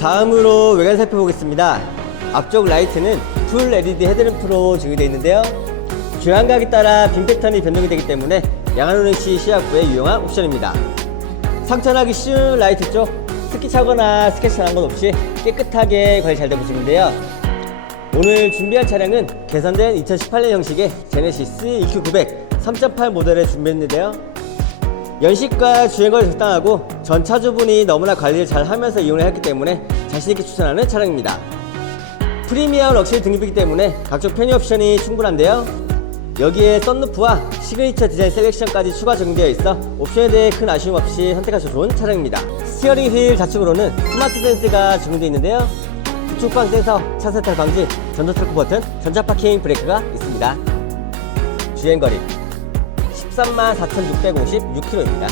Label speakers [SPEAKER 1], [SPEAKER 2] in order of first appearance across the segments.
[SPEAKER 1] 다음으로 외관 살펴보겠습니다. 앞쪽 라이트는 풀 LED 헤드램프로 준비되어 있는데요. 주행각에 따라 빔 패턴이 변동이 되기 때문에 양안운행 시 시야구에 유용한 옵션입니다. 상처나기 쉬운 라이트 쪽 스키 차거나 스케치 난것 없이 깨끗하게 관리 잘 되고 있는데요. 오늘 준비한 차량은 개선된 2018년 형식의 제네시스 EQ900 3.8 모델을 준비했는데요. 연식과 주행거리 적당하고 전 차주분이 너무나 관리를 잘 하면서 이용을 했기 때문에 자신있게 추천하는 차량입니다. 프리미엄 럭셔리 등급이기 때문에 각종 편의 옵션이 충분한데요. 여기에 썬루프와 시그니처 디자인 셀렉션까지 추가 적용되어 있어 옵션에 대해 큰 아쉬움 없이 선택하셔도 좋은 차량입니다. 스티어링 휠 좌측으로는 스마트 센스가 적용되어 있는데요. 우측방 센서, 차세탈 방지, 전자 트로크 버튼, 전자 파킹 브레이크가 있습니다. 주행거리 13만 4,656km입니다.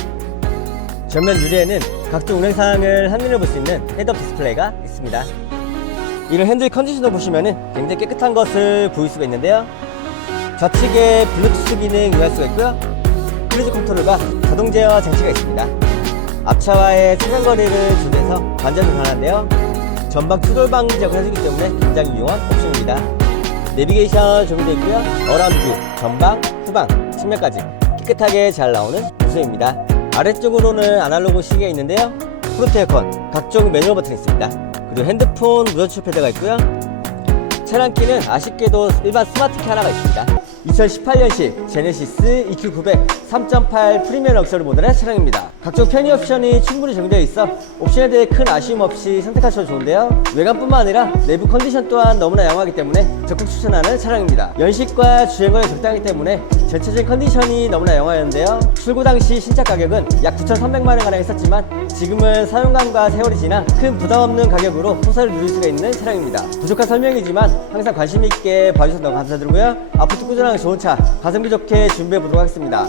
[SPEAKER 1] 전면 유리에는 각종 운행 사항을 한눈에 볼 수 있는 헤드업 디스플레이가 있습니다. 이런 핸들 컨디션을 보시면 굉장히 깨끗한 것을 보일 수가 있는데요. 좌측에 블루투스 기능 이용할 수가 있고요. 크루즈 컨트롤과 자동 제어 장치가 있습니다. 앞차와의 차간 거리를 조절해서 관전도 가능한데요. 전방 추돌 방지 작업을 해주기 때문에 굉장히 유용한 옵션입니다. 내비게이션 적용되어 있고요. 어라운드 뷰, 전방, 후방, 측면까지 깨끗하게 잘 나오는 구조입니다. 아래쪽으로는 아날로그 시계가 있는데요. 프론트 에어컨, 각종 매뉴얼 버튼이 있습니다. 그리고 핸드폰 무선 추출 패드가 있고요. 차량키는 아쉽게도 일반 스마트키 하나가 있습니다. 2018년식 제네시스 EQ900 3.8 프리미엄 럭셔리 모델의 차량입니다. 각종 편의 옵션이 충분히 적용되어 있어 옵션에 대해 큰 아쉬움 없이 선택하셔도 좋은데요. 외관뿐만 아니라 내부 컨디션 또한 너무나 양호하기 때문에 적극 추천하는 차량입니다. 연식과 주행거리 적당하기 때문에 전체적인 컨디션이 너무나 양호하는데요. 출고 당시 신차 가격은 약 9,300만 원가량 했었지만 지금은 사용감과 세월이 지나 큰 부담 없는 가격으로 호사를 누릴 수가 있는 차량입니다. 부족한 설명이지만 항상 관심 있게 봐주셔서 너무 감사드리고요. 앞으로 꾸준 하게 좋은 차 가성비 좋게 준비해 보도록 하겠습니다.